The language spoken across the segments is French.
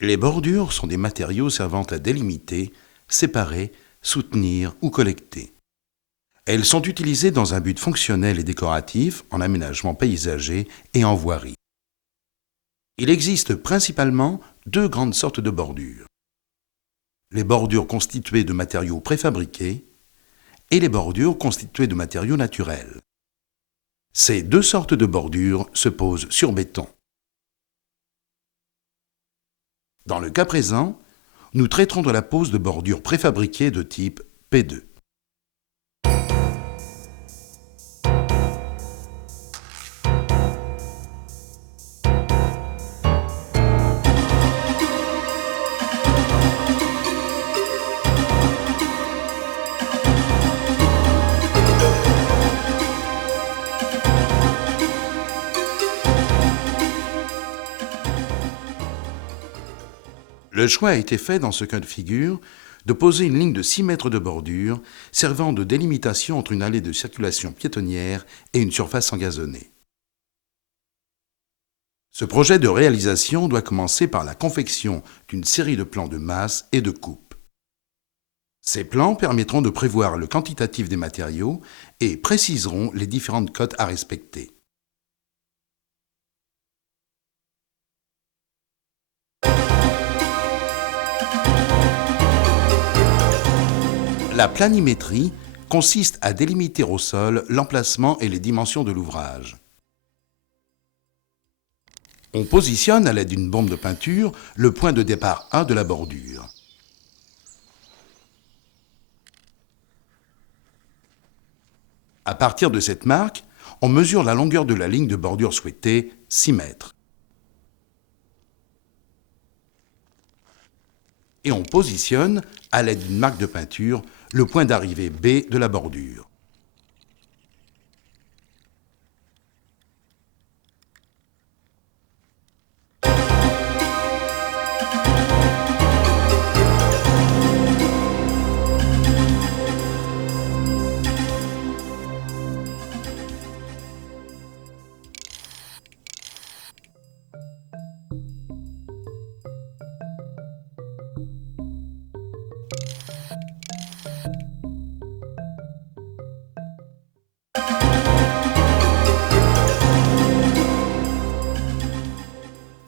Les bordures sont des matériaux servant à délimiter, séparer, soutenir ou collecter. Elles sont utilisées dans un but fonctionnel et décoratif, en aménagement paysager et en voirie. Il existe principalement deux grandes sortes de bordures. Les bordures constituées de matériaux préfabriqués et les bordures constituées de matériaux naturels. Ces deux sortes de bordures se posent sur béton. Dans le cas présent, nous traiterons de la pose de bordures préfabriquées de type P2. Le choix a été fait dans ce cas de figure de poser une ligne de 6 mètres de bordure servant de délimitation entre une allée de circulation piétonnière et une surface engazonnée. Ce projet de réalisation doit commencer par la confection d'une série de plans de masse et de coupe. Ces plans permettront de prévoir le quantitatif des matériaux et préciseront les différentes cotes à respecter. La planimétrie consiste à délimiter au sol l'emplacement et les dimensions de l'ouvrage. On positionne à l'aide d'une bombe de peinture le point de départ A de la bordure. À partir de cette marque, on mesure la longueur de la ligne de bordure souhaitée, 6 mètres. Et on positionne, à l'aide d'une marque de peinture, le point d'arrivée B de la bordure.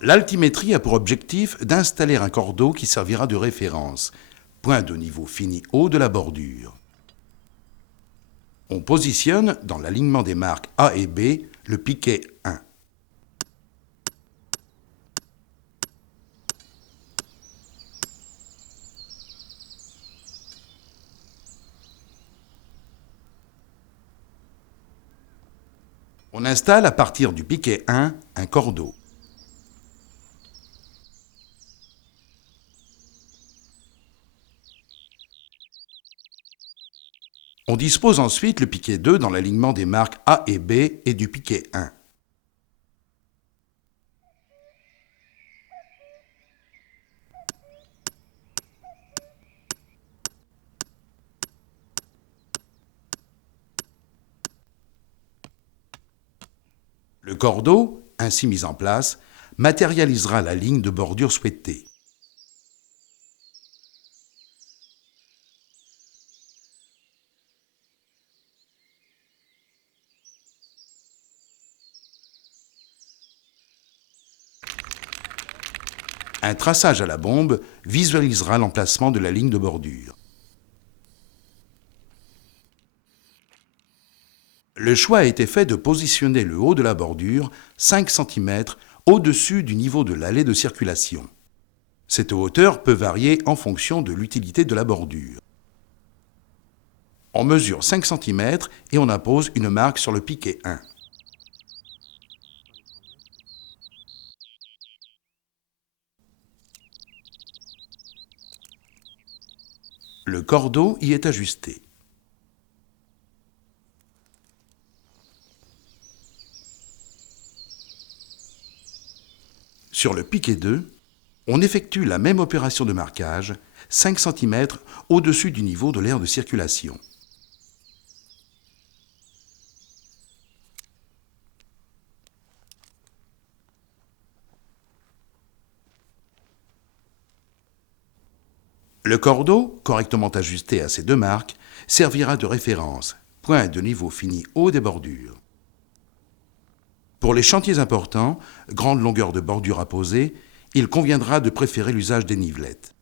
L'altimétrie a pour objectif d'installer un cordeau qui servira de référence, point de niveau fini haut de la bordure. On positionne, dans l'alignement des marques A et B, le piquet 1. On installe à partir du piquet 1 un cordeau. On dispose ensuite le piquet 2 dans l'alignement des marques A et B et du piquet 1. Le cordeau, ainsi mis en place, matérialisera la ligne de bordure souhaitée. Un traçage à la bombe visualisera l'emplacement de la ligne de bordure. Le choix a été fait de positionner le haut de la bordure 5 cm au-dessus du niveau de l'allée de circulation. Cette hauteur peut varier en fonction de l'utilité de la bordure. On mesure 5 cm et on appose une marque sur le piquet 1. Le cordeau y est ajusté. Sur le piquet 2, on effectue la même opération de marquage, 5 cm au-dessus du niveau de l'aire de circulation. Le cordeau, correctement ajusté à ces deux marques, servira de référence, point de niveau fini haut des bordures. Pour les chantiers importants, grande longueur de bordure à poser, il conviendra de préférer l'usage des nivelettes.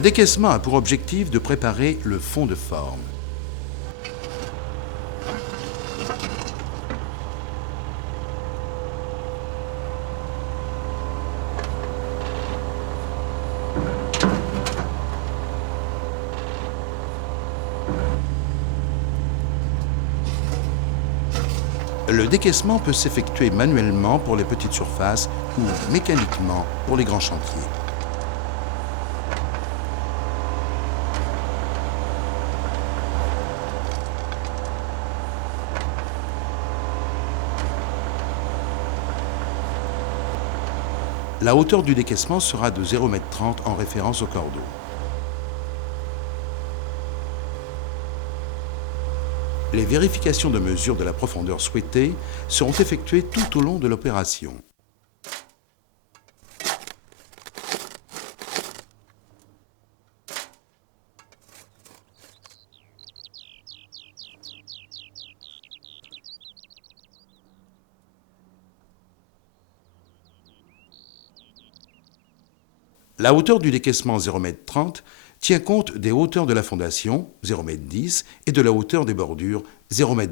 Le décaissement a pour objectif de préparer le fond de forme. Le décaissement peut s'effectuer manuellement pour les petites surfaces ou mécaniquement pour les grands chantiers. La hauteur du décaissement sera de 0,30 m en référence au cordeau. Les vérifications de mesure de la profondeur souhaitée seront effectuées tout au long de l'opération. La hauteur du décaissement 0,30 m tient compte des hauteurs de la fondation, 0,10 m, et de la hauteur des bordures, 0,20 m.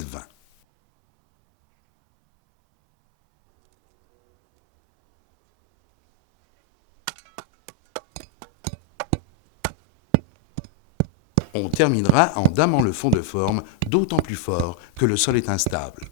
On terminera en damant le fond de forme d'autant plus fort que le sol est instable.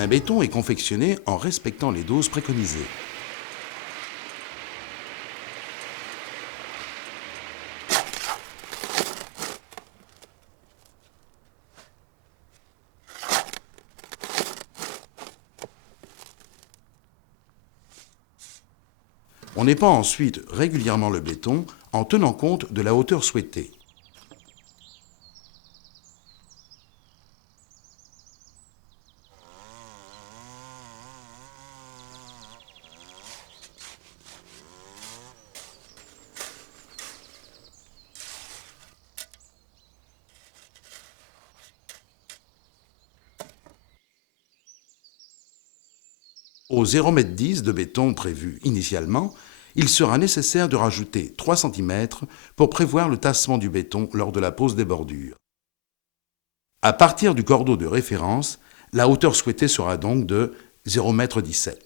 Un béton est confectionné en respectant les doses préconisées. On épand ensuite régulièrement le béton en tenant compte de la hauteur souhaitée. Au 0,10 m de béton prévu initialement, il sera nécessaire de rajouter 3 cm pour prévoir le tassement du béton lors de la pose des bordures. À partir du cordeau de référence, la hauteur souhaitée sera donc de 0,17 m.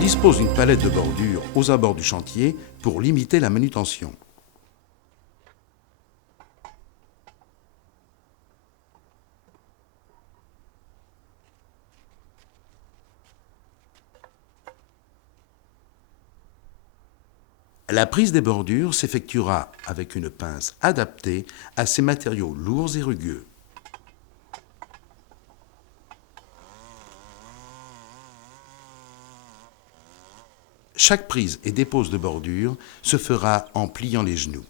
dispose d'une palette de bordure aux abords du chantier pour limiter la manutention. La prise des bordures s'effectuera avec une pince adaptée à ces matériaux lourds et rugueux. Chaque prise et dépose de bordure se fera en pliant les genoux.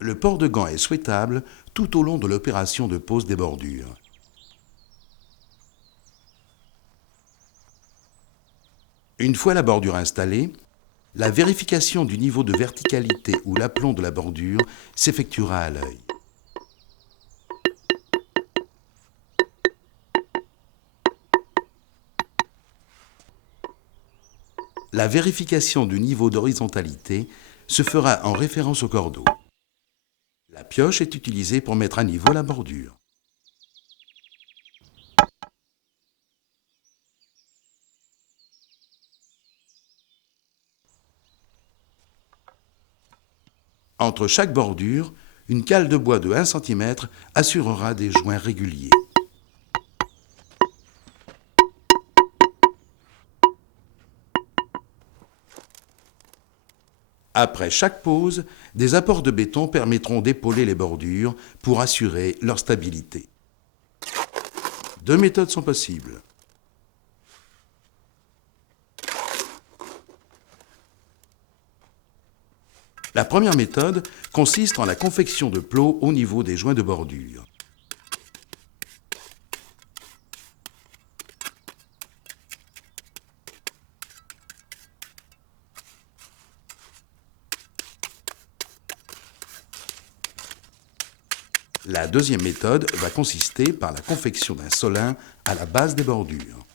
Le port de gants est souhaitable tout au long de l'opération de pose des bordures. Une fois la bordure installée, la vérification du niveau de verticalité ou l'aplomb de la bordure s'effectuera à l'œil. La vérification du niveau d'horizontalité se fera en référence au cordeau. La pioche est utilisée pour mettre à niveau la bordure. Entre chaque bordure, une cale de bois de 1 cm assurera des joints réguliers. Après chaque pose, des apports de béton permettront d'épauler les bordures pour assurer leur stabilité. Deux méthodes sont possibles. La première méthode consiste en la confection de plots au niveau des joints de bordure. La deuxième méthode va consister par la confection d'un solin à la base des bordures.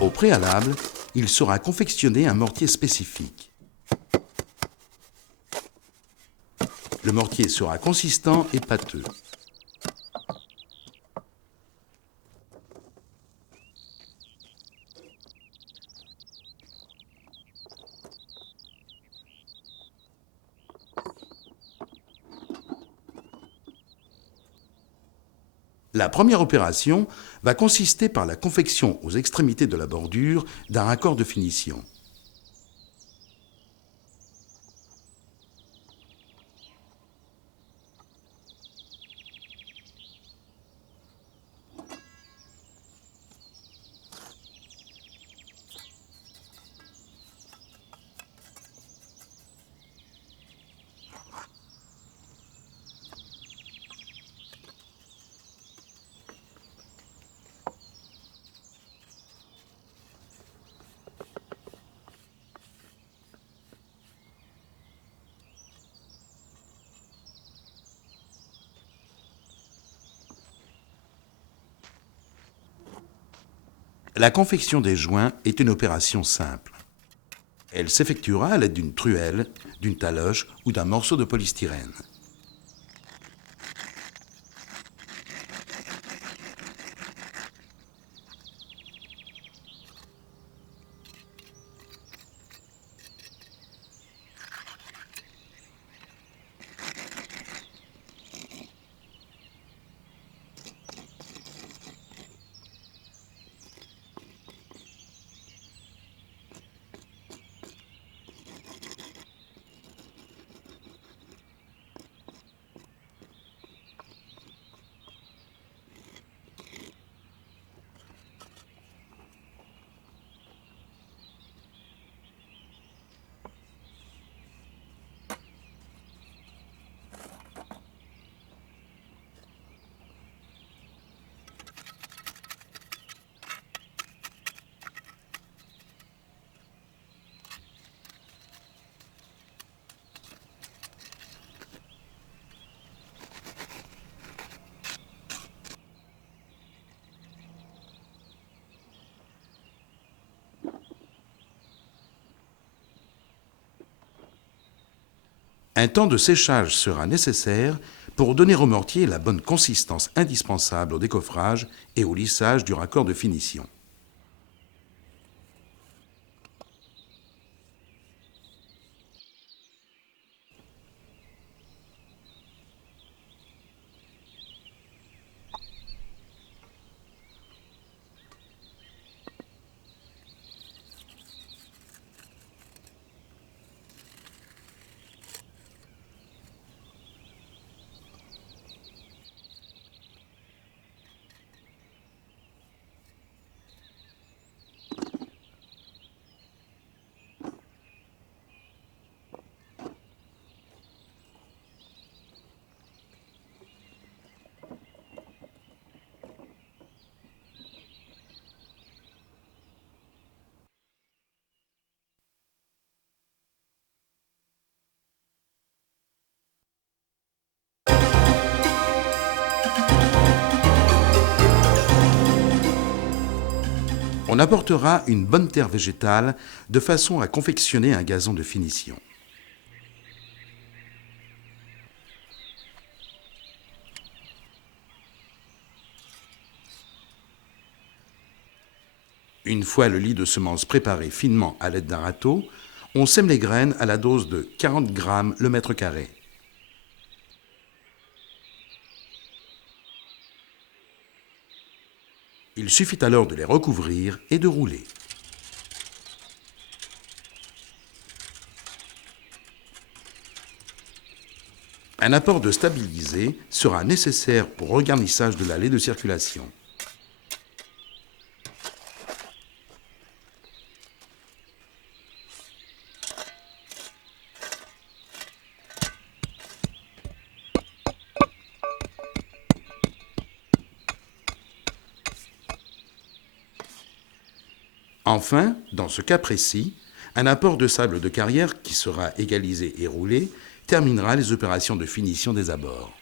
Au préalable, il sera confectionné un mortier spécifique. Le mortier sera consistant et pâteux. La première opération va consister par la confection aux extrémités de la bordure d'un raccord de finition. La confection des joints est une opération simple. Elle s'effectuera à l'aide d'une truelle, d'une taloche ou d'un morceau de polystyrène. Un temps de séchage sera nécessaire pour donner au mortier la bonne consistance indispensable au décoffrage et au lissage du raccord de finition. On apportera une bonne terre végétale de façon à confectionner un gazon de finition. Une fois le lit de semences préparé finement à l'aide d'un râteau, on sème les graines à la dose de 40 g le mètre carré. Il suffit alors de les recouvrir et de rouler. Un apport de stabilisé sera nécessaire pour regarnissage de l'allée de circulation. Enfin, dans ce cas précis, un apport de sable de carrière qui sera égalisé et roulé terminera les opérations de finition des abords.